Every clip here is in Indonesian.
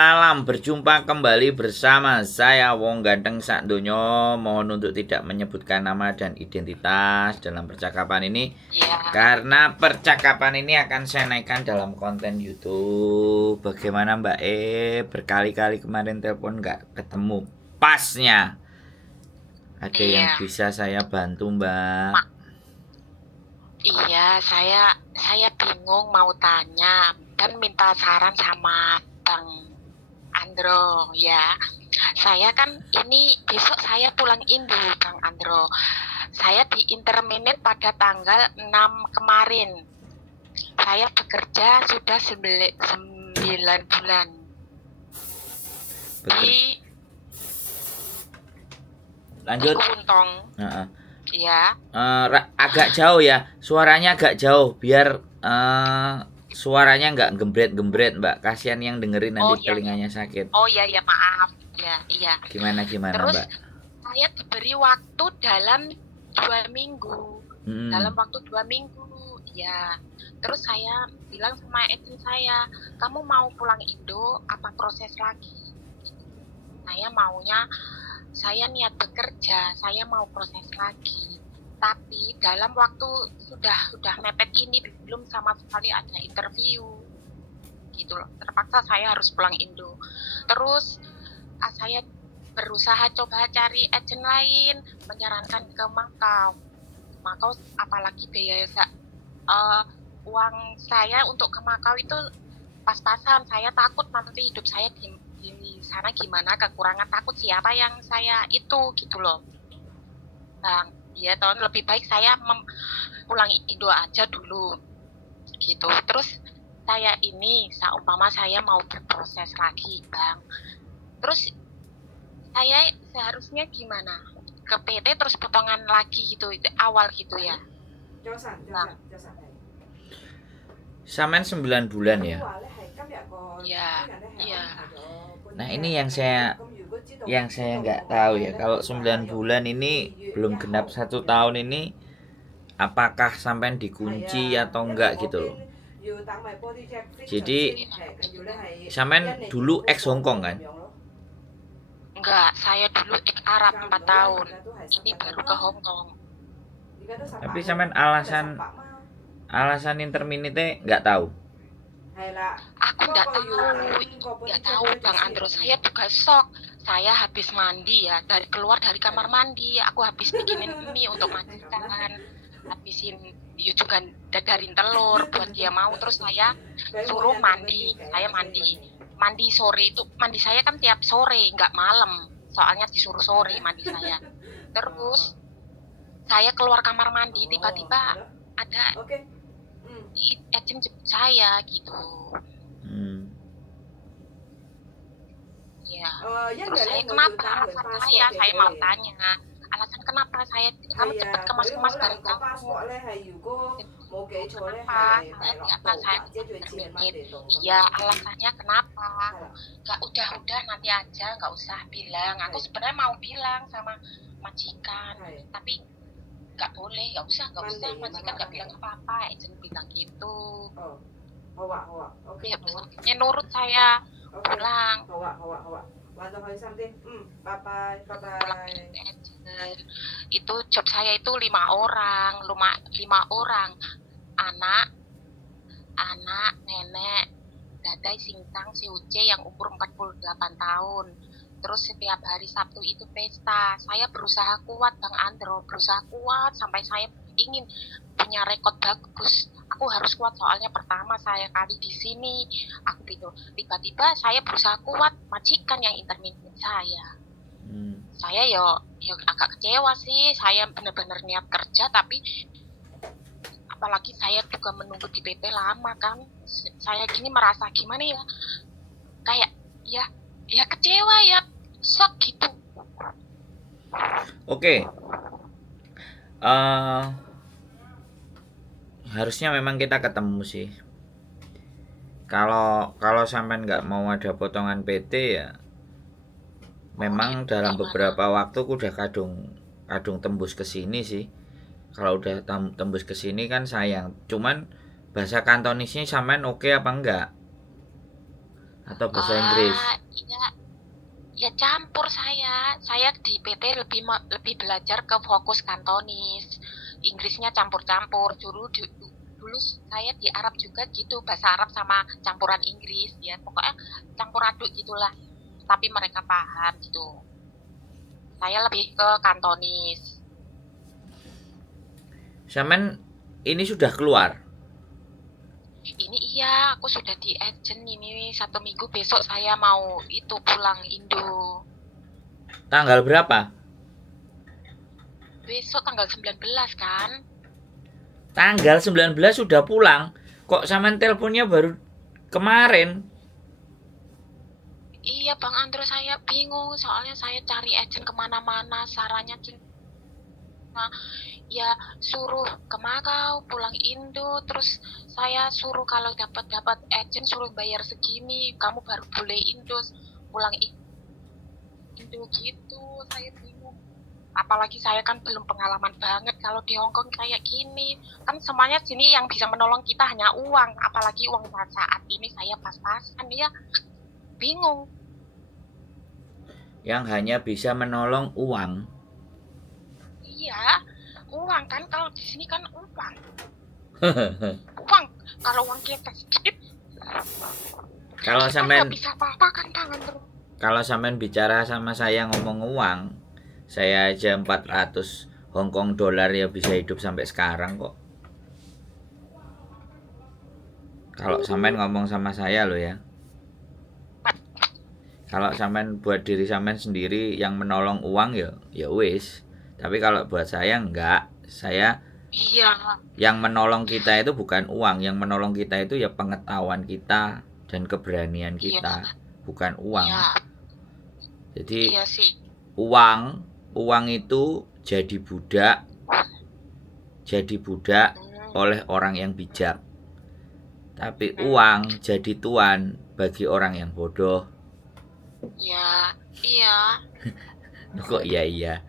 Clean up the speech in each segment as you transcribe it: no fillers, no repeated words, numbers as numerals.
Salam, berjumpa kembali bersama saya Wong Ganteng Sak Donya. Mohon untuk tidak menyebutkan nama dan identitas dalam percakapan ini karena percakapan ini akan saya naikkan dalam konten YouTube. Bagaimana Mbak berkali-kali kemarin telepon nggak ketemu pasnya. Ada yang bisa saya bantu Mbak? Iya, saya bingung mau tanya dan minta saran sama Bang Andro ya. Saya kan ini besok saya pulang Indo, Bang Andro. Saya di interminate pada tanggal 6 kemarin. Saya bekerja sudah 9 bulan. Lanjut. Di Kuntong. Ya. Agak jauh ya, suaranya agak jauh biar suaranya nggak gembret-gembret Mbak, kasihan yang dengerin nanti telinganya sakit. Oh iya maaf ya. Iya. Gimana Terus, Mbak? Saya diberi waktu dalam 2 minggu. Dalam waktu 2 minggu ya. Terus saya bilang sama agent saya, kamu mau pulang Indo apa proses lagi? Saya niat bekerja, saya mau proses lagi. Tapi dalam waktu sudah mepet ini belum sama sekali ada interview gitu loh. Terpaksa saya harus pulang Indo. Terus saya berusaha coba cari agent lain, menyarankan ke Makau apalagi biaya uang saya untuk ke Makau itu pas-pasan. Saya takut nanti hidup saya di sana gimana, kekurangan, takut siapa yang saya itu gitu loh Bang. Ya lebih baik saya pulang Indo aja dulu gitu. Terus saya ini seumpama saya mau berproses lagi Bang, terus saya seharusnya gimana? Ke PT terus potongan lagi gitu, awal gitu ya Bang. Samen 9 bulan ya? Iya. Nah ini yang saya nggak tahu ya, kalau 9 bulan ini belum genap 1 tahun ini, apakah sampai dikunci atau enggak gitu loh. Jadi sampean dulu ex Hongkong kan? Enggak, saya dulu ex Arab 4 tahun. Ini baru ke Hongkong. Tapi sampean alasan interminite nggak tahu? Aku nggak tahu Bang Andro. Saya juga shock. Saya habis mandi ya, keluar dari kamar mandi, aku habis bikinin mie untuk majikan, habisin juga dadarin telur buat dia mau. Terus saya suruh mandi. Saya mandi sore itu, mandi saya kan tiap sore, nggak malam, soalnya disuruh sore mandi saya. Terus saya keluar kamar mandi, tiba-tiba ada agent jemput saya gitu. Ya. Terus saya kenapa alasan saya mau tanya alasan kenapa kamu cepat kemas barang kamu. Kenapa saya terminit? Iya, alasannya kenapa? Gak udah nanti aja, nggak usah bilang. Aku sebenarnya mau bilang sama majikan, tapi nggak boleh, nggak usah majikan nggak bilang apa-apa, agent bilang gitu. Ya, terus nurut saya pulang. Itu job saya itu 5 orang, anak, nenek, dadai, singtang, si Uce yang umur 48 tahun. Terus setiap hari Sabtu itu pesta. Saya berusaha kuat Bang Andro, sampai saya ingin punya rekod bagus. Aku harus kuat soalnya pertama saya kali di sini. Aku gitu. Tiba-tiba saya berusaha kuat, majikan yang intermittent saya. Saya yo agak kecewa sih. Saya benar-benar niat kerja, tapi apalagi saya juga menunggu di PT lama kan. Saya gini merasa gimana ya? Kayak ya kecewa ya, shock gitu. Oke. Harusnya memang kita ketemu sih. Kalau sampean nggak mau ada potongan PT ya, memang dalam beberapa waktu aku udah kadung tembus ke sini sih. Kalau udah tembus ke sini kan sayang. Cuman bahasa Kantonisnya sampean oke apa enggak? atau bahasa Inggris? Iya, ya campur saya. Saya di PT lebih belajar ke fokus kantonis. Inggrisnya campur-campur. Dulu saya di Arab juga gitu, bahasa Arab sama campuran Inggris ya. Pokoknya campur aduk gitulah. Tapi mereka paham gitu. Saya lebih ke kantonis. Sampean ini sudah keluar. Ini iya, aku sudah di agent ini 1 minggu, besok saya mau itu pulang Indo. Tanggal berapa? Besok tanggal 19 kan? Tanggal 19 sudah pulang. Kok sampean teleponnya baru kemarin? Iya Bang Andro, saya bingung soalnya saya cari agent kemana-mana, sarannya cuma ya suruh ke Makau, pulang Indo, terus saya suruh kalau dapat agent suruh bayar segini, kamu baru boleh Indo, pulang Indo gitu. Saya bingung. Apalagi saya kan belum pengalaman banget kalau di Hongkong kayak gini. Kan semuanya sini yang bisa menolong kita hanya uang, apalagi uang saat ini saya pas-pasan ya. Bingung. Yang hanya bisa menolong uang. Iya, uang kan, kalau di sini kan uang. Uang, kalau uang kita sedikit, Kalau kita sampean nggak bisa apa-apa kan tangan terus. kalau sampean bicara sama saya ngomong uang, saya aja 400 Hongkong dolar ya bisa hidup sampai sekarang kok. Kalau sampean ngomong sama saya loh ya. Kalau sampean buat diri sampean sendiri yang menolong uang ya wis. Tapi kalau buat saya enggak. Saya Iya, yang menolong kita itu bukan uang, yang menolong kita itu ya pengetahuan kita dan keberanian kita, bukan uang. iya, Jadi iya sih. uang itu jadi budak oleh orang yang bijak. Tapi uang jadi tuan bagi orang yang bodoh. Iya, iya, Kok iya.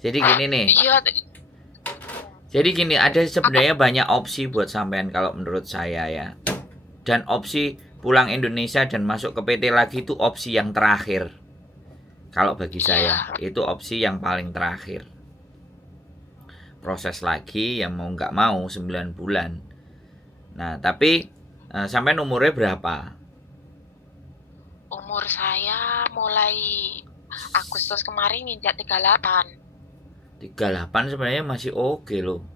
Jadi gini nih. iya. Jadi gini, ada sebenarnya banyak opsi buat sampean kalau menurut saya ya. Dan opsi pulang Indonesia dan masuk ke PT lagi itu opsi yang terakhir. Kalau bagi saya, itu opsi yang paling terakhir. Proses lagi yang mau nggak mau 9 bulan. Nah, tapi sampean umurnya berapa? Umur saya mulai Agustus kemarin nginjak 38. 38 sebenarnya masih oke loh.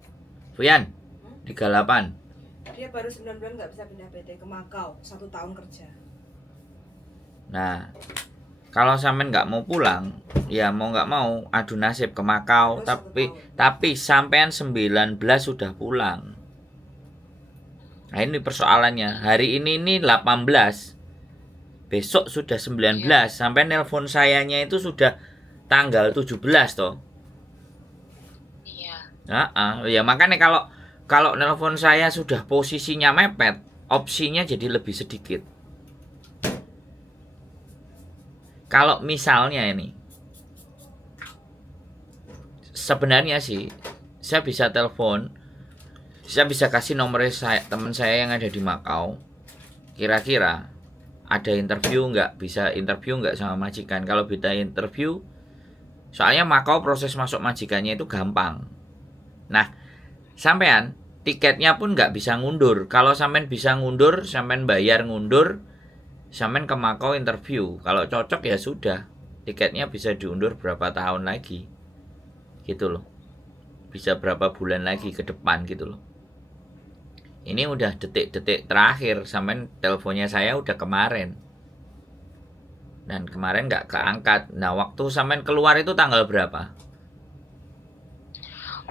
Fuyan, 38. Dia baru 9 bulan nggak bisa pindah PT ke Makau, 1 tahun kerja. Nah, kalau sampean nggak mau pulang, ya mau nggak mau adu nasib ke Makau. Tapi sampean 19 sudah pulang. Nah ini persoalannya. Hari ini 18. Besok sudah 19. Sampai nelpon sayanya itu sudah tanggal 17 toh. Iya. Ya makanya kalau nelpon saya sudah posisinya mepet, opsinya jadi lebih sedikit. Kalau misalnya ini, sebenarnya sih saya bisa telepon, saya bisa kasih nomor teman saya yang ada di Makau. Kira-kira ada interview nggak? Bisa interview nggak sama majikan? Kalau bisa interview, soalnya Makau proses masuk majikannya itu gampang. Nah, sampean tiketnya pun nggak bisa ngundur. Kalau sampean bisa ngundur, sampean bayar ngundur, sampean ke Makau interview. Kalau cocok ya sudah, tiketnya bisa diundur berapa tahun lagi, gitu loh. Bisa berapa bulan lagi ke depan gitu loh. Ini udah detik-detik terakhir, sampean teleponnya saya udah kemarin. Dan kemarin nggak keangkat. Nah, waktu sampean keluar itu tanggal berapa?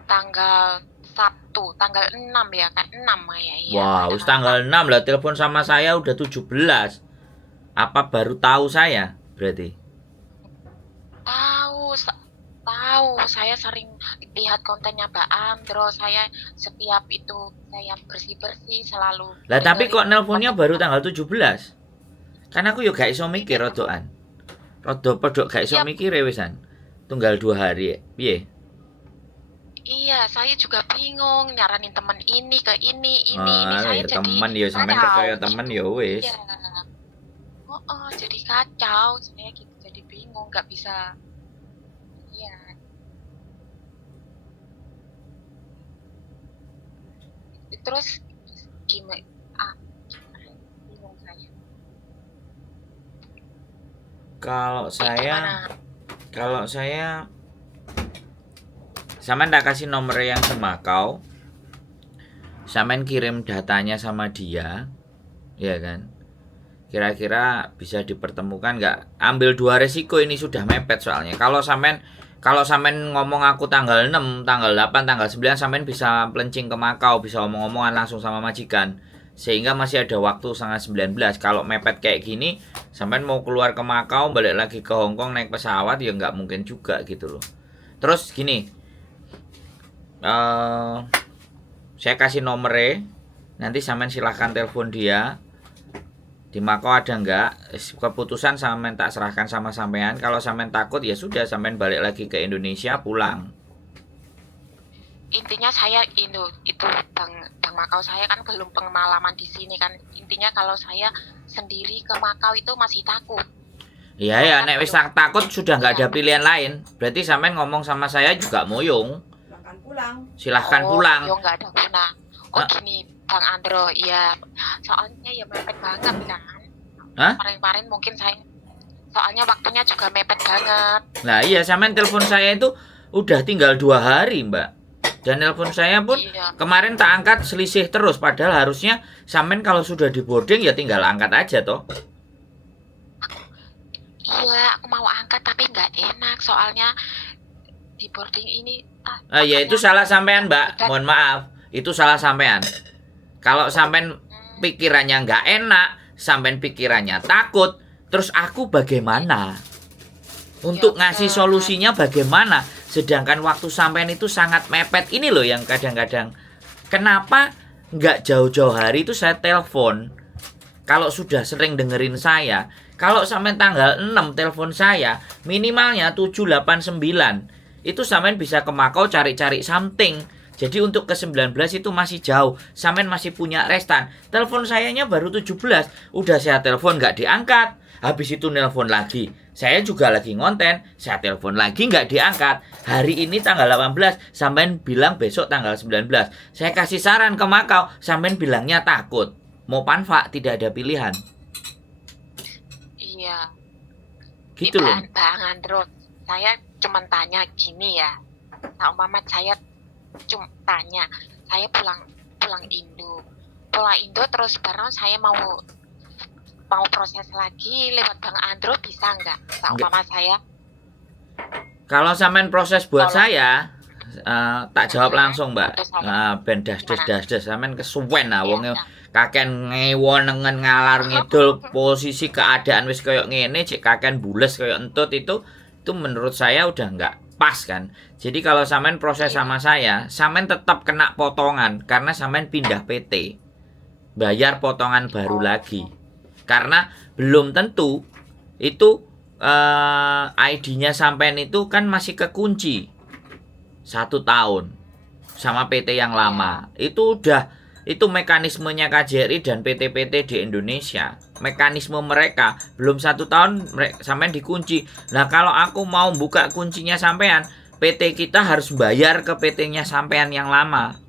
Tanggal Sabtu, tanggal 6 ya, kan 6 ya. Wah, wow, tanggal 6 lah telepon sama saya udah 17. Apa baru tahu saya berarti? Tahu, saya sering lihat kontennya Mbak Andro, saya setiap itu saya bersih-bersih selalu. Lah tapi kok nelponnya baru tanggal 17? Kan aku yo gak iso mikir rodokan. Rodo podok gak iso mikir wisan. Tunggal 2 hari piye? Iya, saya juga bingung nyaranin temen ini ke ini saya jadi temen ya sampean percaya temen ya wis. jadi kacau, saya gitu, jadi bingung, nggak bisa. Iya, terus gimana? Gimana? Bingung saya. Kalau Gimana? saya sampean tak kasih nomor yang semakau, sampean kirim datanya sama dia, ya kan? Kira-kira bisa dipertemukan nggak? Ambil dua resiko, ini sudah mepet soalnya. Kalau sampean ngomong aku tanggal 6, tanggal 8, tanggal 9, sampean bisa pelencing ke Makau, bisa omong-omongan langsung sama majikan. Sehingga masih ada waktu tanggal 19. Kalau mepet kayak gini, sampean mau keluar ke Makau, balik lagi ke Hong Kong naik pesawat, ya nggak mungkin juga gitu loh. Terus gini, saya kasih nomornya, nanti sampean silahkan telepon dia. Di Makau ada enggak, keputusan sampean tak serahkan sama sampean. Kalau sampean takut ya sudah, sampean balik lagi ke Indonesia, pulang. Intinya saya itu Bang Makau, saya kan belum pengalaman di sini kan. Intinya kalau saya sendiri ke Makau itu masih takut. Iya ya, nek wis takut sudah nggak ada pilihan lain. Berarti sampean ngomong sama saya juga moyong. Silahkan pulang. Silahkan pulang. Yo nggak ada guna. Gini Bang Andro, ya soalnya ya mepet banget kan. Hah? Kemarin mungkin saya, soalnya waktunya juga mepet banget. Nah iya, sampean telepon saya itu udah tinggal 2 hari mbak. Dan telepon saya pun kemarin tak angkat, selisih terus. Padahal harusnya sampean kalau sudah di boarding ya tinggal angkat aja toh. Iya, aku mau angkat tapi nggak enak soalnya di boarding ini. Ya itu salah sampean mbak, mohon maaf. Itu salah sampean. Kalau sampean pikirannya nggak enak, sampean pikirannya takut, terus aku bagaimana? Untuk ngasih solusinya bagaimana? Sedangkan waktu sampean itu sangat mepet. Ini loh yang kadang-kadang, kenapa nggak jauh-jauh hari itu saya telepon? Kalau sudah sering dengerin saya, kalau sampean tanggal 6 telepon saya, minimalnya 7, 8, 9, itu sampean bisa ke Makau cari-cari something. Jadi untuk ke 19 itu masih jauh, sampean masih punya restan. Telepon sayanya baru 17, udah saya telepon nggak diangkat. Habis itu nelpon lagi, saya juga lagi ngonten, saya telepon lagi nggak diangkat. Hari ini tanggal 18, sampean bilang besok tanggal 19. Saya kasih saran ke Makau, sampean bilangnya takut. Mau panfa, tidak ada pilihan. Iya. Gitu loh. Bang Andro, saya cuma tanya gini ya. Nah, umpama saya cuma tanya, saya pulang Indo terus baru saya mau proses lagi lewat Bang Andro, bisa nggak? Nah, umpama saya. Kalau sampean proses buat saya, tak jawab langsung mbak. Ben das sampean kesuwen nah wonge kaken ngewon nengen ngalar ngidul, posisi keadaan wis koyo ngene cek kaken bules koyo entut, itu menurut saya udah nggak pas kan. Jadi kalau sampean proses sama saya, sampean tetap kena potongan karena sampean pindah PT. Bayar potongan baru lagi. Karena belum tentu itu ID-nya sampean itu kan masih kekunci 1 tahun sama PT yang lama. Itu mekanismenya KJRI dan PT-PT di Indonesia. Mekanisme mereka belum 1 tahun sampean dikunci. Nah kalau aku mau buka kuncinya sampean, PT kita harus bayar ke PT-nya sampean yang lama.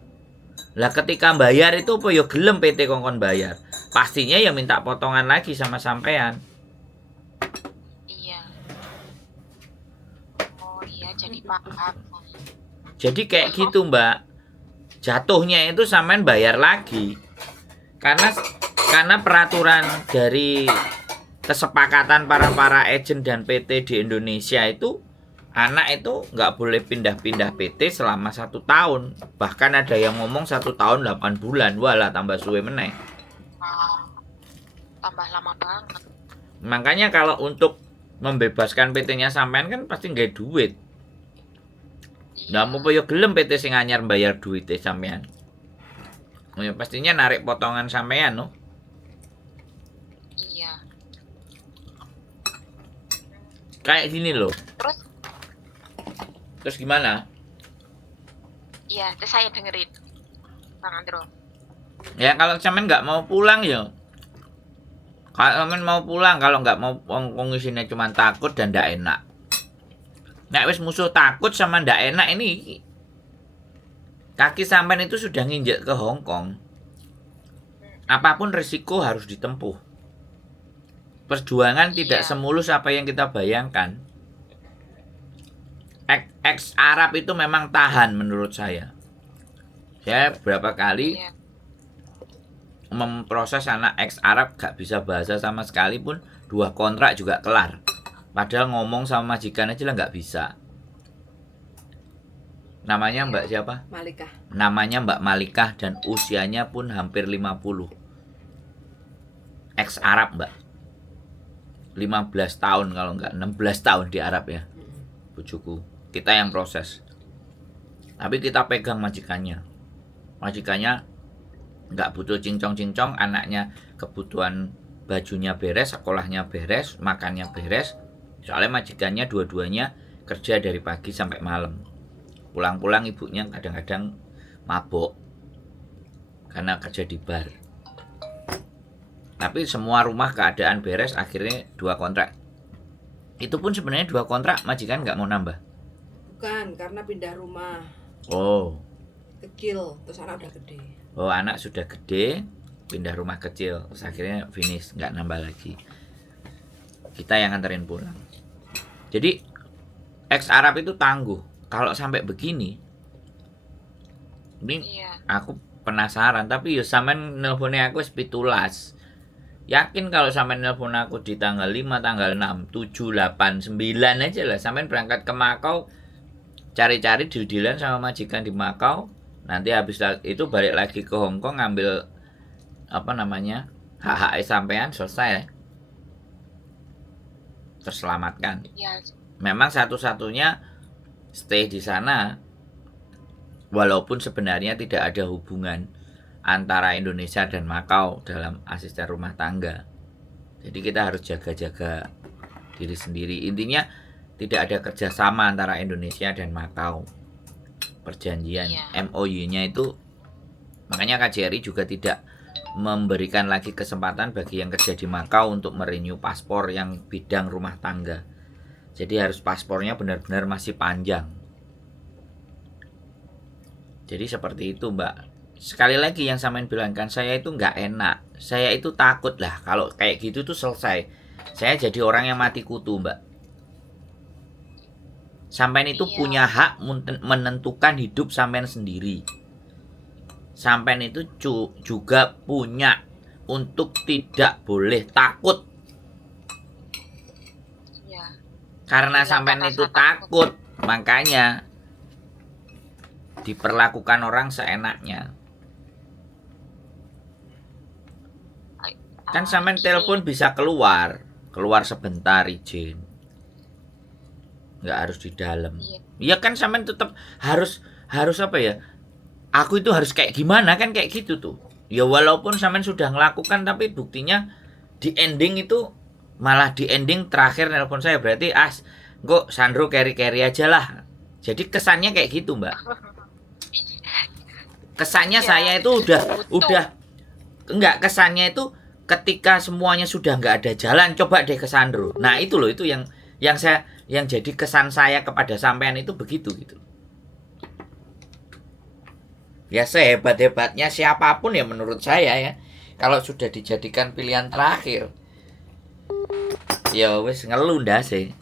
Lah ketika bayar itu apa ya gelem PT kongkon bayar. Pastinya ya minta potongan lagi sama sampean. Iya. Oh iya, jadi paham. Jadi kayak gitu mbak. Jatuhnya itu sampean bayar lagi. Karena peraturan dari kesepakatan para agen dan PT di Indonesia itu, anak itu nggak boleh pindah-pindah PT selama 1 tahun. Bahkan ada yang ngomong 1 tahun 8 bulan. Walah tambah suwe meneh. Tambah lama banget. Makanya kalau untuk membebaskan PT-nya sampean kan pasti nggak duit. Nah mau yo gelem PT sing anyar bayar duit sampean. Ya pastinya narik potongan sampean no. Iya. Kayak gini loh. Terus gimana? Iya, terus saya dengerin Bang Andro. Ya kalau sampean nggak mau pulang ya Kalau sampean mau pulang, kalau nggak mau wong isinya cuma takut dan ndak enak. Nek wis musuh takut sama ndak enak ini kaki sampean itu sudah nginjek ke Hong Kong. Apapun risiko harus ditempuh. Perjuangan tidak semulus apa yang kita bayangkan. Ex Arab itu memang tahan menurut saya. Saya berapa kali memproses anak ex Arab gak bisa bahasa sama sekali pun 2 kontrak juga kelar. Padahal ngomong sama majikan aja lah gak bisa. Namanya Mbak siapa? Malikah. Namanya Mbak Malikah dan usianya pun hampir 50. Ex Arab Mbak. 15 tahun kalau enggak 16 tahun di Arab ya. Bujuku. Kita yang proses. Tapi kita pegang majikannya. Majikannya nggak butuh cincong-cincong, anaknya kebutuhan bajunya beres, sekolahnya beres, makannya beres. Soalnya majikannya dua-duanya kerja dari pagi sampai malam. Pulang-pulang ibunya kadang-kadang mabok karena kerja di bar. Tapi semua rumah keadaan beres, akhirnya 2 kontrak. Itu pun sebenarnya 2 kontrak majikan nggak mau nambah. Bukan, karena pindah rumah Oh. kecil, terus anak udah gede. Oh, anak sudah gede, pindah rumah kecil, terus akhirnya finish, nggak nambah lagi. Kita yang nganterin pulang. Jadi ex Arab itu tangguh. Kalau sampai begini, ini aku penasaran. Tapi ya sampean nelponnya aku sepitulas. Yakin kalau sampean nelpon aku di tanggal 5, tanggal 6, 7, 8, 9 aja lah. Sampean berangkat ke Makau, cari-cari deal-dealan sama majikan di Makau. Nanti habis itu balik lagi ke Hong Kong ngambil hak-hak sampean, selesai. Terselamatkan. Memang satu-satunya stay di sana, walaupun sebenarnya tidak ada hubungan antara Indonesia dan Makau dalam asisten rumah tangga. Jadi kita harus jaga-jaga diri sendiri. Intinya tidak ada kerjasama antara Indonesia dan Makau. Perjanjian MOU-nya itu, makanya KJRI juga tidak memberikan lagi kesempatan bagi yang kerja di Makau untuk merenew paspor yang bidang rumah tangga. Jadi harus paspornya benar-benar masih panjang. Jadi seperti itu Mbak. Sekali lagi yang sampean bilangkan, saya itu nggak enak. Saya itu takut lah kalau kayak gitu tuh selesai. Saya jadi orang yang mati kutu Mbak. Sampean itu punya hak menentukan hidup sampean sendiri. Sampean itu juga punya untuk tidak boleh takut. Karena sampean itu takut, makanya diperlakukan orang seenaknya. Kan sampean telepon bisa keluar sebentar izin. Nggak harus di dalam. Iya kan sampean tetap harus apa ya? Aku itu harus kayak gimana kan kayak gitu tuh. Ya walaupun sampean sudah ngelakukan tapi buktinya di ending itu malah di ending terakhir nelpon saya berarti kok Sandro carry aja lah. Jadi kesannya kayak gitu Mbak. Kesannya saya itu udah enggak, kesannya itu ketika semuanya sudah nggak ada jalan, coba deh ke Sandro. Nah itu loh, itu yang jadi kesan saya kepada sampean itu begitu gitu. Ya sehebat-hebatnya siapapun ya menurut saya ya, kalau sudah dijadikan pilihan terakhir, ya wis ngeluh ndak sih.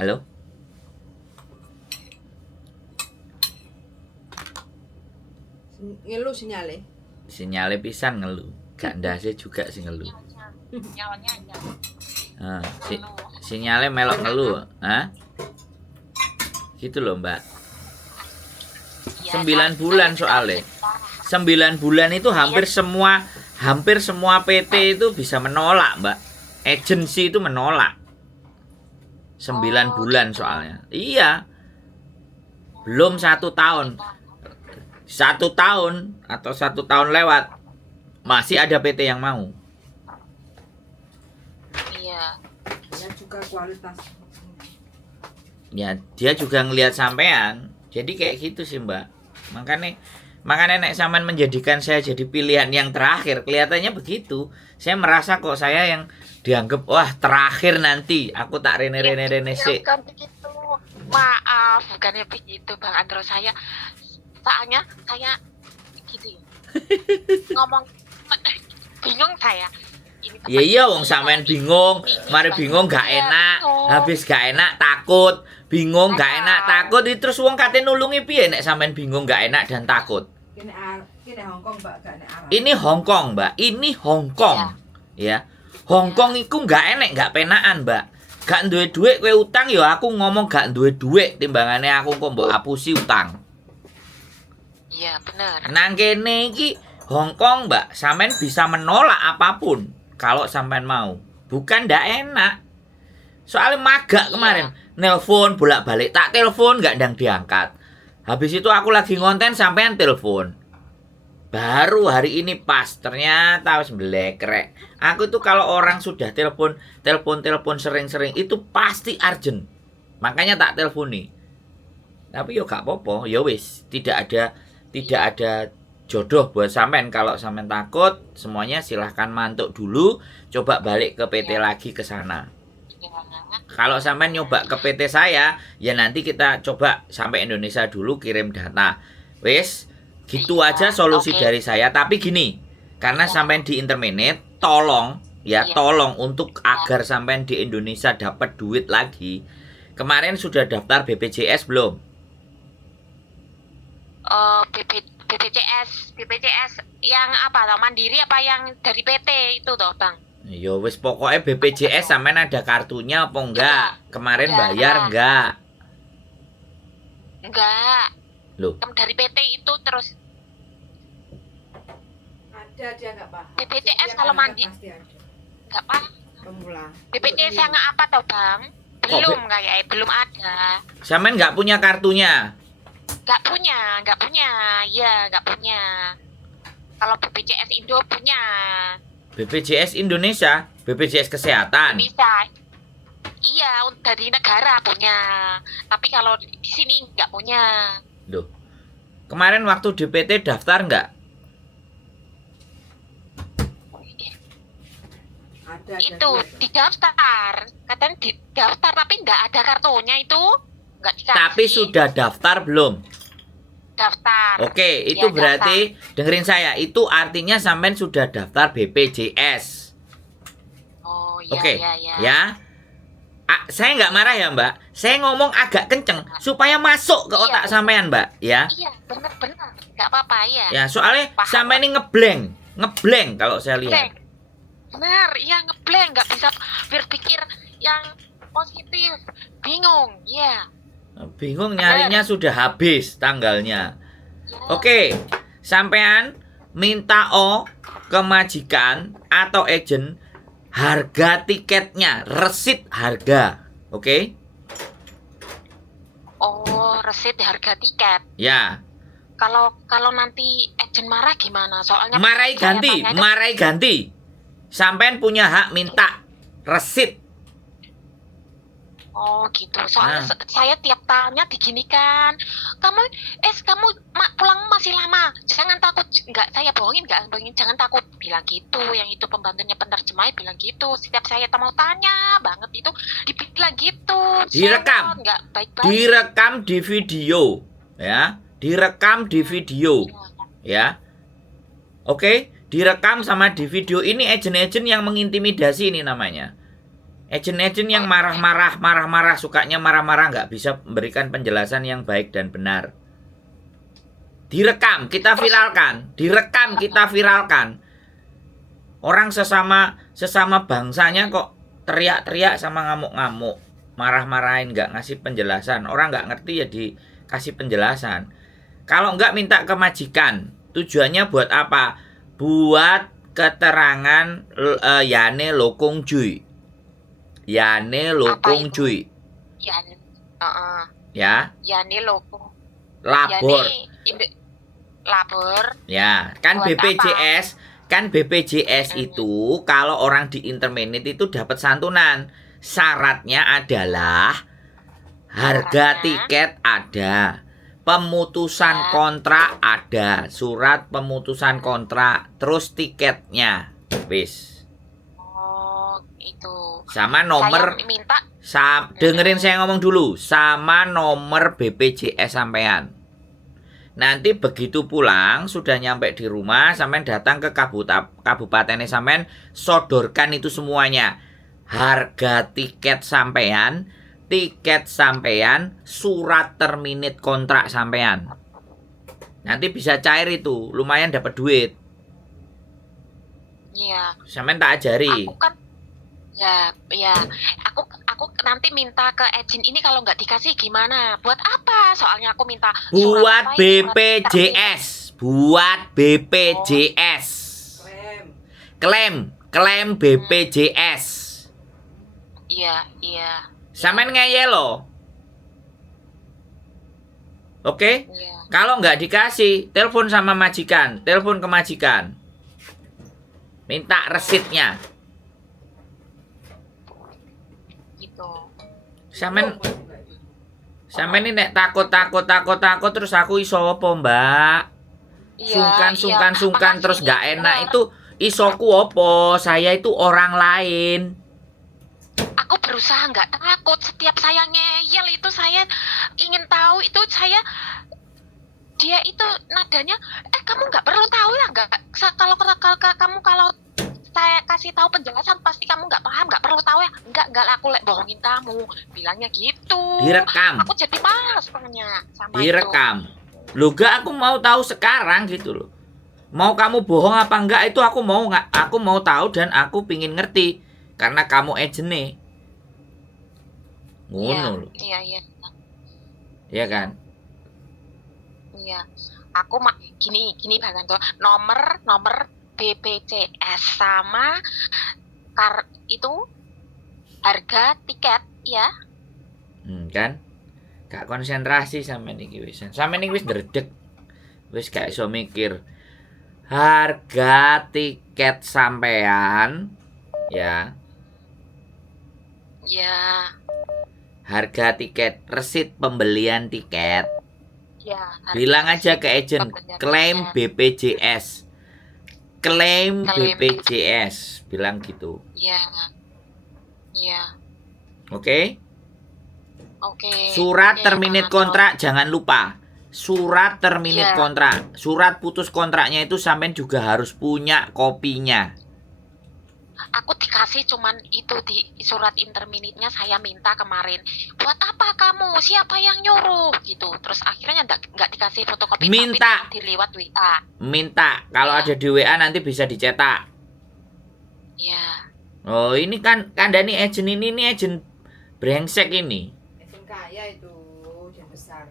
Halo? Ngeluh sinyale. Sinyale pisan ngeluh. Gak ndase juga sih ngeluh. Nah, sinyale melok ngeluh. Hah? Gitu loh Mbak. 9 bulan soalnya. 9 bulan itu hampir semua PT itu bisa menolak Mbak. Agensi itu menolak. 9 bulan soalnya. Iya. Belum 1 tahun. 1 tahun atau 1 tahun lewat masih ada PT yang mau. Iya. Ya juga kualitas. Ya dia juga ngelihat sampean. Jadi kayak gitu sih Mbak. Makanya Makanya nek sampean menjadikan saya jadi pilihan yang terakhir, kelihatannya begitu. Saya merasa kok saya yang dianggap wah terakhir nanti. Aku tak rene sih. Bukan begitu. Maaf, bukannya begitu Bang Andro. Soalnya saya gitu ya. Ngomong bingung saya. Ya iya wong sampean bingung, mari bingung gak enak, habis gak enak takut, bingung gak enak takut, terus wong kate nulungi piye nek sampean bingung gak enak dan takut. Kini Hongkong Mbak, gak nek Arab. Ini Hongkong, Mbak. Ini Hongkong. Ya. Hongkong iku gak enek, gak penaan, Mbak. Gak duwe duit kowe utang ya aku ngomong gak duwe duit timbangane aku kok mbok apusi utang. Iya, bener. Nang kene iki Hongkong, Mbak, sampean bisa menolak apapun kalau sampean mau. Bukan ndak enak. Soalnya magak kemarin, nelpon bolak-balik, tak telepon nggak ndang diangkat. Habis itu aku lagi ngonten sampean telepon. Baru hari ini pas ternyata wis mblekrek. Aku tuh kalau orang sudah telepon sering-sering itu pasti urgent. Makanya tak telponi. Tapi yo gak apa-apa, yo wis, tidak ada jodoh buat sampean. Kalau sampean takut, semuanya silahkan mantuk dulu, coba balik ke PT lagi ke sana. Kalau sampean nyoba ke PT saya, ya nanti kita coba sampai Indonesia dulu kirim data. Wis, gitu aja solusi dari saya. Tapi gini, karena sampean di interminate, tolong untuk agar sampean di Indonesia dapat duit lagi. Kemarin sudah daftar BPJS belum? BPJS yang apa toh? Mandiri apa yang dari PT itu toh, Bang? Ya wis pokoknya BPJS sampean ada kartunya apa enggak? Kemarin bayar enggak? Enggak. Loh, Dari PT itu terus Ada dia nggak paham. BPJS Dia kalau nggak mandi pasti ada. enggak paham. Pemula. BPJS yang apa toh, Bang? Belum belum ada. sampean enggak punya kartunya? Enggak punya. Iya, enggak punya. Kalau BPJS Indo punya. BPJS Indonesia, BPJS Kesehatan. Bisa. Iya, dari negara punya. Tapi kalau di sini enggak punya. Loh, kemarin waktu DPT daftar enggak? Ada Itu dia. didaftar. Katanya didaftar tapi enggak ada kartunya itu. Enggak dikasih. Tapi sudah daftar belum? Daftar. Oke, itu Ya, berarti dengerin saya, itu artinya sampean sudah daftar BPJS. Oh, iya, Oke, iya. ya. Saya nggak marah ya, Mbak. Saya ngomong agak kenceng supaya masuk ke otak sampean, Mbak, ya. Iya, benar. Enggak apa-apa ya. Ya, soalnya Paham. sampean ini ngeblank kalau saya lihat. Benar, iya ngeblank, nggak bisa berpikir yang positif, bingung, ya. Bingung nyarinya sudah habis tanggalnya. Oke, sampean minta ke majikan atau agent harga tiketnya, resit harga. Oke? Oh, resit harga tiket. Ya. Kalau nanti agent marah gimana? Soalnya Marai saya ganti, tanya itu- marai ganti. Sampean punya hak minta resit. Oh gitu. Soalnya saya tiap tanya diginikan. Kamu pulang masih lama. Jangan takut. Enggak, saya bohongin. Jangan takut. Bilang gitu. Yang itu pembantunya penerjemahnya bilang gitu. Setiap saya mau tanya banget itu dibilang gitu. Direkam. Enggak baik-baik. Direkam di video, ya. Direkam di video, ya. Oke, direkam sama di video. Ini agent-agent yang mengintimidasi ini namanya. Agent-agent yang marah-marah, sukanya marah-marah, nggak bisa memberikan penjelasan yang baik dan benar. Direkam, kita viralkan. Orang sesama bangsanya kok teriak-teriak sama ngamuk-ngamuk, marah-marahin, nggak ngasih penjelasan. Orang nggak ngerti ya dikasih penjelasan. Kalau nggak minta ke majikan, tujuannya buat apa? Buat keterangan Yane Lokong Jui. Yane Lokong Jui. Ya. Yani Lokong. Labor. Labor. Ya, kan Buat BPJS, itu kalau orang di interminate itu dapat santunan. Syaratnya adalah harga tiket ada, pemutusan kontrak ada, surat pemutusan kontrak, terus tiketnya, wis. Oh, itu. Sama nomor, Saya minta dengerin saya ngomong dulu, sama nomor BPJS sampean. Nanti begitu pulang, sudah nyampe di rumah, sampean datang ke kabupaten sampean, sodorkan itu semuanya. Harga tiket sampean, surat terminate kontrak sampean. Nanti bisa cair itu, lumayan dapat duit. iya. Sampean tak ajari. Aku kan ya, aku nanti minta ke agent ini kalau nggak dikasih gimana? Buat apa? Soalnya aku minta Buat surat apa ini, surat BPJS, buat BPJS. Klaim BPJS. Iya, iya, Sampean ngeyel loh. Oke? iya. Kalau nggak dikasih, telepon sama majikan, telepon ke majikan. Minta resitnya. Gitu. Sampean ini nek takut terus aku iso apa, Mbak? Iya, Sungkan makasih, terus nggak enak iya. itu isoku apa? Saya itu orang lain. Aku berusaha nggak takut. Setiap saya ngeyel itu saya ingin tahu itu dia itu nadanya. Kamu nggak perlu tahu ya nggak? Kalau kamu saya kasih tahu penjelasan pasti kamu nggak paham, nggak perlu tahu ya. Nggak aku bohongin kamu. Bilangnya gitu. Direkam. Aku jadi males tanya sama Direkam. Loh gak, aku mau tahu sekarang gitu loh. Mau kamu bohong apa enggak itu aku mau tahu dan aku pingin ngerti karena kamu agene. Ngono loh. Iya. Iya kan? Iya. Aku gini bahkan tuh nomor BPJS sama itu harga tiket ya. Kan? Gak konsentrasi sampe niki wis. Sampe niki wis ndredeg. Wis gak iso mikir. Harga tiket sampean ya. Ya. Harga tiket, resit pembelian tiket. Ya. Bilang aja ke agent, klaim BPJS. Klaim BPJS, bilang gitu. Iya. Oke? Oke. Surat Oke, terminate kontrak jangan lupa. Surat terminate kontrak, surat putus kontraknya itu sampean juga harus punya kopinya. Aku dikasih cuman itu di surat interminate-nya saya minta kemarin. Buat apa kamu? Siapa yang nyuruh? Gitu. Terus akhirnya nggak dikasih fotokopi. Minta. Tapi lewat WA. Minta. Kalau ada di WA nanti bisa dicetak. Iya. Oh ini kan kandani agent ini agent brengsek ini. Agent kaya itu, agent besar.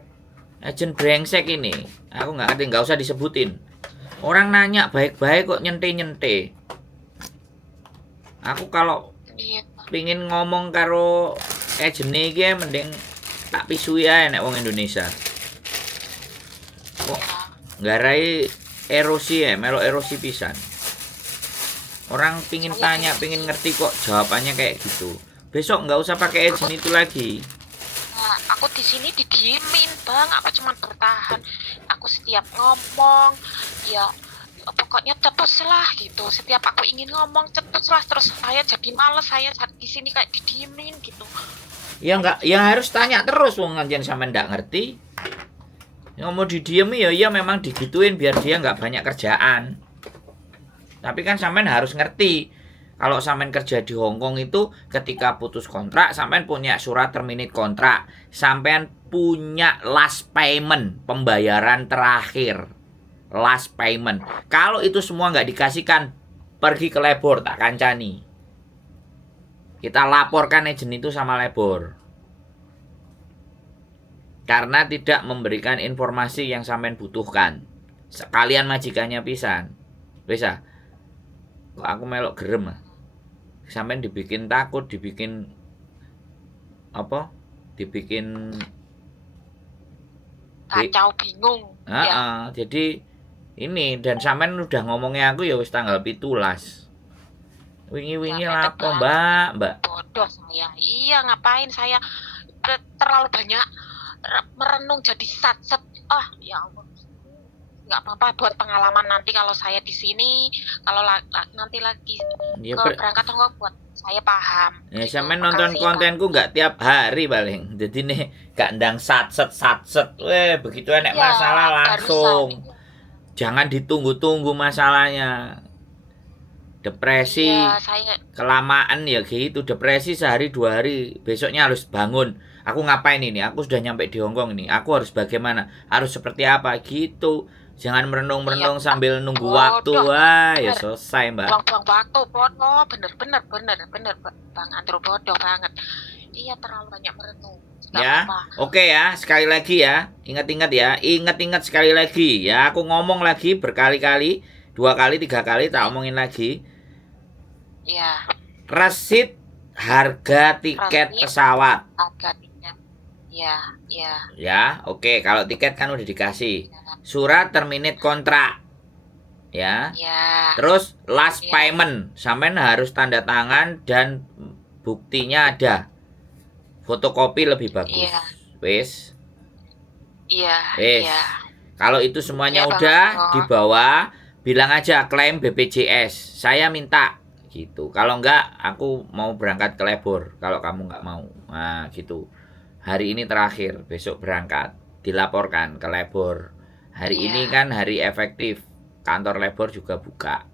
Agent brengsek ini. Aku nggak usah disebutin. Orang nanya baik-baik kok nyente. Aku kalau pingin ngomong karo agent iki mending tak pisui ae nek wong Indonesia. Kok ngarai erosi ya, melo erosi pisan. Orang pingin tanya, pingin ngerti kok jawabannya kayak gitu. Besok nggak usah pakai agent itu lagi. Nah, aku di sini didiemin, Bang. Aku cuma bertahan. Aku setiap ngomong, ya pokoknya cepet lah gitu. Setiap aku ingin ngomong cepet lah, terus saya jadi males. Saya di sini kayak didiemin gitu. Ya nggak, ya harus tanya terus wong anjen sampean nggak ngerti. Yang mau didiemi ya memang digituin biar dia nggak banyak kerjaan. Tapi kan sampean harus ngerti. Kalau sampean kerja di Hongkong itu ketika putus kontrak, sampean punya surat terminate kontrak, sampean punya last payment, pembayaran terakhir. Last payment. Kalau itu semua nggak dikasihkan, pergi ke labor tak kancani. Kita laporkan agent itu sama labor. Karena tidak memberikan informasi yang sampean butuhkan. Sekalian majikannya pisan. Bisa. Kok aku melok gerem ah. Sampean dibikin takut, dibikin apa? Dibikin Kacau, bingung. Ya. Jadi ini dan sampean udah ngomongnya aku ya wis tanggal 17. Wingi-wingi lapo, Mbak? Bodoh saya. Iya, ngapain saya terlalu banyak merenung jadi satset. Ya Allah, nggak apa-apa buat pengalaman nanti kalau saya di sini, kalau nanti lagi Ya, berangkat tonggo buat saya paham. ya Gitu. sampean nonton Makasih, kontenku nggak tiap hari paling. Jadi nih gak ndang satset. Begitu enak Iya, masalah langsung. barusan. Jangan ditunggu-tunggu masalahnya. Depresi Iya, saya kelamaan ya gitu. Depresi sehari 2 hari, besoknya harus bangun. Aku ngapain ini? Aku sudah nyampe di Hongkong ini. Aku harus bagaimana? Harus seperti apa gitu. Jangan merenung-merenung iya, sambil nunggu bodoh. waktu. Wah, ya Bener. selesai, Mbak. Buang-buang waktu, bodoh. Bener, Bang Andro, bodoh banget. Iya, terlalu banyak merenung. Nggak Ya, apa-apa. oke ya, sekali lagi ya, ingat-ingat ya, ingat-ingat sekali lagi ya, aku ngomong lagi berkali-kali, 2 kali, 3 kali, tak omongin lagi. Iya, Resit harga tiket Resit. pesawat, agaknya. Iya. ya, oke, kalau tiket kan udah dikasih, surat terminate kontrak, ya, Iya. terus last Iya. payment, sampean harus tanda tangan dan buktinya ada, fotokopi lebih bagus, Iya. wis. Iya. Wes. Iya. Kalau itu semuanya Iya, Bang udah Andro. dibawa, bilang aja klaim BPJS. Saya minta gitu. Kalau enggak, aku mau berangkat ke Lebor. Kalau kamu enggak mau, nah gitu. Hari ini terakhir, besok berangkat. Dilaporkan ke Lebor. Hari Iya. ini kan hari efektif. Kantor Lebor juga buka.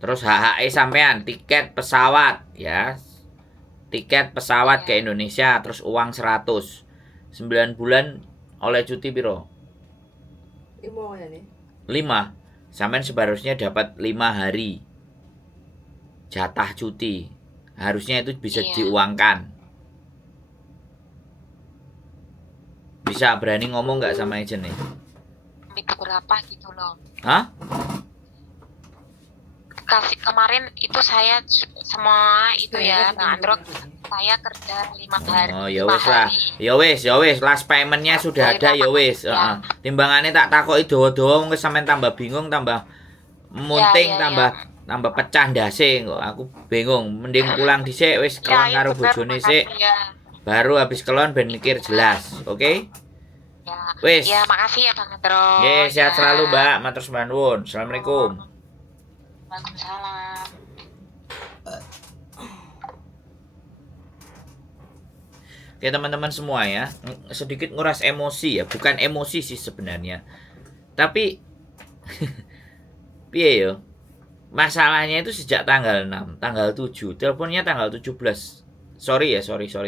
Terus HHE sampean, tiket pesawat ya. Tiket pesawat Iya. ke Indonesia, terus uang 100. 9 bulan oleh cuti piro? Imo ya nih. 5. Sampean seharusnya dapat 5 hari jatah cuti. Harusnya itu bisa Iya. diuangkan. Bisa berani ngomong nggak sama agent nih? Itu berapa gitu loh. Hah? Kasih kemarin itu saya semua itu ya, Bayarnya Bang Andro. gimana? Saya kerja 5 hari. Oh, ya 5 wes lah. hari. Ya wes, last paymentnya sudah ada ya wes. Ya. Timbangannya tak takoki dawa-dawa mungkin sampean tambah bingung, tambah munting, Ya. tambah pecah ndase kok. Aku bingung. Mending pulang dhisik wis kelon karo bojone sik. Ya. Baru habis kelon ben mikir jelas. Oke? Ya. Wis. Ya, makasih ya Bang Andro. Nggih, sehat Ya. selalu, Mbak. Matur nuwun. Assalamualaikum. Waalaikumsalam. Oke teman-teman semua ya, sedikit nguras emosi ya, bukan emosi sih sebenarnya. Tapi piye yo? Masalahnya itu sejak tanggal 6, tanggal 7, teleponnya tanggal 17. Sorry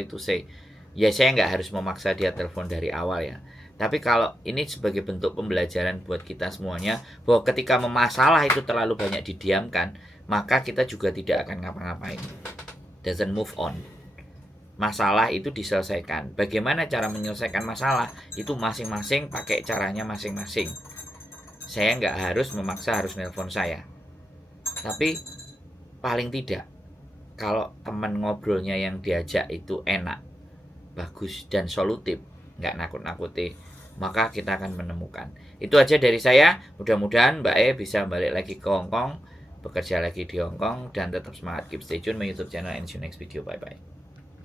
to say. Ya saya nggak harus memaksa dia telepon dari awal ya. Tapi kalau ini sebagai bentuk pembelajaran buat kita semuanya, bahwa ketika memasalah itu terlalu banyak didiamkan, maka kita juga tidak akan ngapa-ngapain. Doesn't move on. Masalah itu diselesaikan. Bagaimana cara menyelesaikan masalah itu masing-masing pakai caranya masing-masing. Saya nggak harus memaksa harus nelpon saya. Tapi paling tidak kalau teman ngobrolnya yang diajak itu enak, bagus dan solutif, nggak nakut-nakuti, maka kita akan menemukan. Itu aja dari saya. Mudah-mudahan Mbak E bisa balik lagi ke Hongkong, bekerja lagi di Hongkong, dan tetap semangat. Keep stay tune my YouTube channel and see you next video. Bye bye.